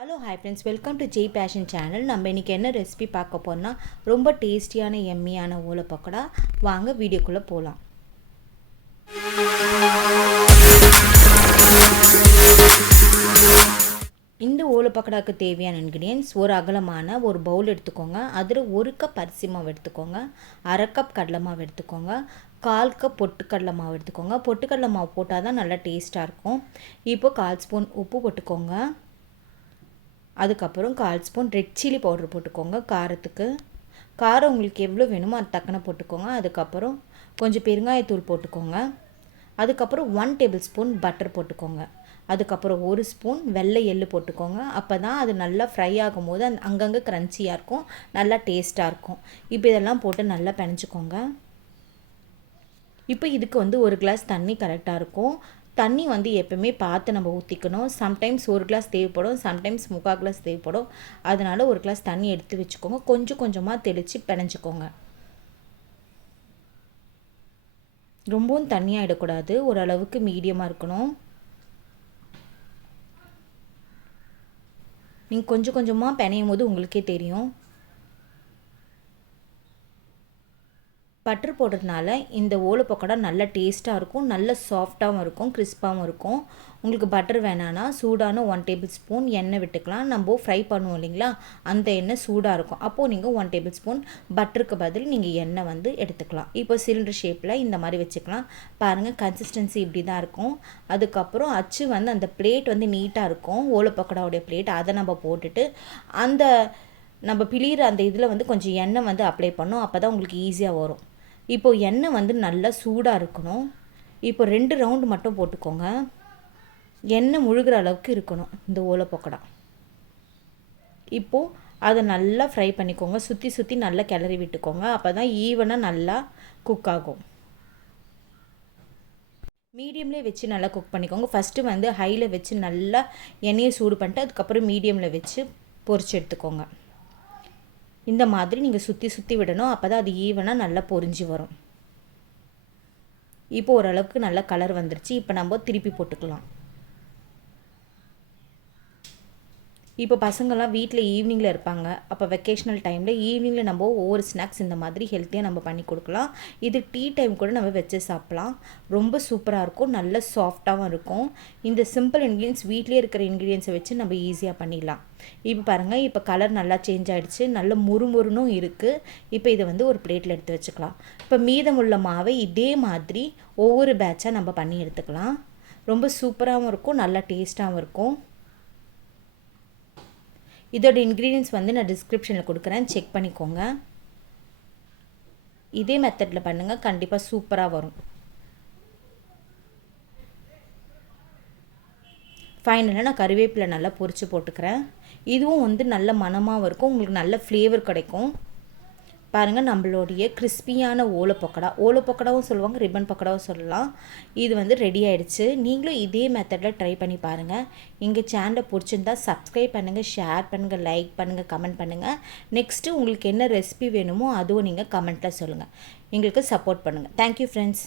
Hello hi friends welcome to Jai Fashion channel நம்ம இன்றைக்கி என்ன ரெசிபி பார்க்க போனால் ரொம்ப டேஸ்டியான எம்மியான ஓலை பக்கோடா வாங்க வீடியோக்குள்ளே போகலாம் இந்த ஓலை பக்கோடாக்கு தேவையான இன்க்ரீடியன்ஸ் ஒரு அகலமான ஒரு பவுல் எடுத்துக்கோங்க. அதில் ஒரு கப் அரிசி மாவு எடுத்துக்கோங்க. அரை கப் கடலை மாவு எடுத்துக்கோங்க. கால் கப் பொட்டுக்கடலை மாவு எடுத்துக்கோங்க. பொட்டுக்கடலை மாவு போட்டால் தான் நல்லா டேஸ்ட்டாக இருக்கும். இப்போ கால் ஸ்பூன் உப்பு போட்டுக்கோங்க. அதுக்கப்புறம் கால் ஸ்பூன் ரெட் சில்லி பவுடர் போட்டுக்கோங்க காரத்துக்கு. காரம் உங்களுக்கு எவ்வளோ வேணுமோ அது தக்கன போட்டுக்கோங்க. அதுக்கப்புறம் கொஞ்சம் பெருங்காயத்தூள் போட்டுக்கோங்க. அதுக்கப்புறம் ஒன் டேபிள் ஸ்பூன் பட்டர் போட்டுக்கோங்க. அதுக்கப்புறம் ஒரு ஸ்பூன் வெள்ளை எள்ளு போட்டுக்கோங்க. அப்போ தான் அது நல்லா ஃப்ரை ஆகும் போது அந்த அங்கங்கே க்ரன்ச்சியாக இருக்கும். நல்லா டேஸ்ட்டாக இருக்கும். இப்போ இதெல்லாம் போட்டு நல்லா பிணைச்சிக்கோங்க இப்போ இதுக்கு வந்து ஒரு கிளாஸ் தண்ணி கரெக்டாக இருக்கும். தண்ணி வந்து எப்பவுமே பார்த்து நம்ம ஊற்றிக்கணும் சம்டைம்ஸ் ஒரு கிளாஸ் தேவைப்படும். சம்டைம்ஸ் முக்கால் கிளாஸ் தேவைப்படும். அதனால் ஒரு கிளாஸ் தண்ணி எடுத்து வச்சுக்கோங்க. கொஞ்சம் கொஞ்சமாக தெளித்து பிணைஞ்சிக்கோங்க. ரொம்பவும் தண்ணியாகிடக்கூடாது ஓரளவுக்கு மீடியமாக இருக்கணும். நீங்கள் கொஞ்சம் கொஞ்சமாக பிணையும் போது உங்களுக்கே தெரியும். பட்டர் போடுறதுனால இந்த ஓலை பக்கோடா நல்ல டேஸ்ட்டாக இருக்கும் நல்ல சாஃப்டாகவும் இருக்கும் கிறிஸ்பாகவும் இருக்கும். உங்களுக்கு பட்டர் வேணான்னா சூடான ஒன் டேபிள் ஸ்பூன் எண்ணெய் விட்டுக்கலாம். நம்ம ஃப்ரை பண்ணுவோம் இல்லைங்களா? அந்த எண்ணெய் சூடாக இருக்கும். அப்போது நீங்கள் ஒன் டேபிள் ஸ்பூன் பட்டருக்கு பதில் நீங்கள் எண்ணெய் வந்து எடுத்துக்கலாம். இப்போ சிலிண்டர் ஷேப்பில் இந்த மாதிரி வச்சுக்கலாம். பாருங்கள் கன்சிஸ்டன்சி இப்படி தான் இருக்கும். அதுக்கப்புறம் அச்சு வந்து அந்த பிளேட் வந்து நீட்டாக இருக்கும். ஓலை பக்கோடாவுடைய பிளேட் அதை நம்ம போட்டுட்டு அந்த நம்ம பிழிகிற அந்த இதில் வந்து கொஞ்சம் எண்ணெய் வந்து அப்ளை பண்ணோம். அப்போ தான் உங்களுக்கு ஈஸியாக வரும். இப்போது எண்ணெய் வந்து நல்லா சூடாக இருக்கணும். இப்போ ரெண்டு ரவுண்டு மட்டும் போட்டுக்கோங்க. எண்ணெய் முழுகிற அளவுக்கு இருக்கணும் இந்த ஓலை பக்கோடா. இப்போது அதை நல்லா ஃப்ரை பண்ணிக்கோங்க. சுற்றி சுற்றி நல்லா கிளறி விட்டுக்கோங்க. அப்போ தான் ஈவனாக நல்லா குக் ஆகும். மீடியம்லேயே வச்சு நல்லா குக் பண்ணிக்கோங்க. ஃபஸ்ட்டு வந்து ஹையில் வச்சு நல்லா எண்ணெயை சூடு பண்ணிட்டு அதுக்கப்புறம் மீடியமில் வச்சு பொரிச்சு எடுத்துக்கோங்க. இந்த மாதிரி நீங்கள் சுற்றி சுற்றி விடணும். அப்போ தான் அது ஈவனாக நல்லா பொறிஞ்சு வரும். இப்போ ஓரளவுக்கு நல்ல கலர் வந்துருச்சு. இப்போ நம்ம திருப்பி போட்டுக்கலாம். இப்போ பசங்கள்லாம் வீட்டில் ஈவினிங்கில் இருப்பாங்க. அப்போ வெக்கேஷனல் டைமில் ஈவினிங்கில் நம்ம ஒவ்வொரு ஸ்நாக்ஸ் இந்த மாதிரி ஹெல்த்தியாக நம்ம பண்ணி கொடுக்கலாம். இது டீ டைம் கூட நம்ம வச்சு சாப்பிட்லாம். ரொம்ப சூப்பராக இருக்கும். நல்ல சாஃப்டாகவும் இருக்கும். இந்த சிம்பிள் இன்க்ரீடியன்ஸ் வீட்லேயே இருக்கிற இன்க்ரீடியன்ஸை வச்சு நம்ம ஈஸியாக பண்ணிடலாம். இப்போ பாருங்கள் இப்போ கலர் நல்லா சேஞ்ச் ஆகிடுச்சு நல்ல முறுமுறுனும் இருக்குது இப்போ இதை வந்து ஒரு பிளேட்டில் எடுத்து வச்சுக்கலாம். இப்போ மீதமுள்ள மாவை இதே மாதிரி ஒவ்வொரு பேட்சாக நம்ம பண்ணி எடுத்துக்கலாம். ரொம்ப சூப்பராகவும் இருக்கும். நல்லா டேஸ்ட்டாகவும் இருக்கும். இதோட இன்க்ரீடியன்ஸ் வந்து நான் டிஸ்கிரிப்ஷனில் கொடுக்குறேன். செக் பண்ணிக்கோங்க. இதே மெத்தடில் பண்ணுங்கள் கண்டிப்பாக சூப்பராக வரும். ஃபைனலாக நான் கருவேப்பிலை நல்லா பொரித்து போட்டுக்கிறேன். இதுவும் வந்து நல்ல மனமாகவும் இருக்கும். உங்களுக்கு நல்ல ஃப்ளேவர் கிடைக்கும். பாருங்கள் நம்மளுடைய கிறிஸ்பியான ஓலை பக்கடா. ஓலை பக்கடாவும் சொல்லுவாங்க ரிப்பன் பக்கோடாவும் சொல்லலாம். இது வந்து ரெடி ஆகிடுச்சு நீங்களும் இதே மெத்தடில் ட்ரை பண்ணி பாருங்கள் எங்கள் சேனலை பிடிச்சிருந்தா சப்ஸ்கிரைப் பண்ணுங்கள் ஷேர் பண்ணுங்கள் லைக் பண்ணுங்கள் கமெண்ட் பண்ணுங்கள் நெக்ஸ்ட்டு உங்களுக்கு என்ன ரெசிபி வேணுமோ அதுவும் நீங்கள் கமெண்ட்டில் சொல்லுங்கள் எங்களுக்கு சப்போர்ட் பண்ணுங்கள் தேங்க்யூ ஃப்ரெண்ட்ஸ்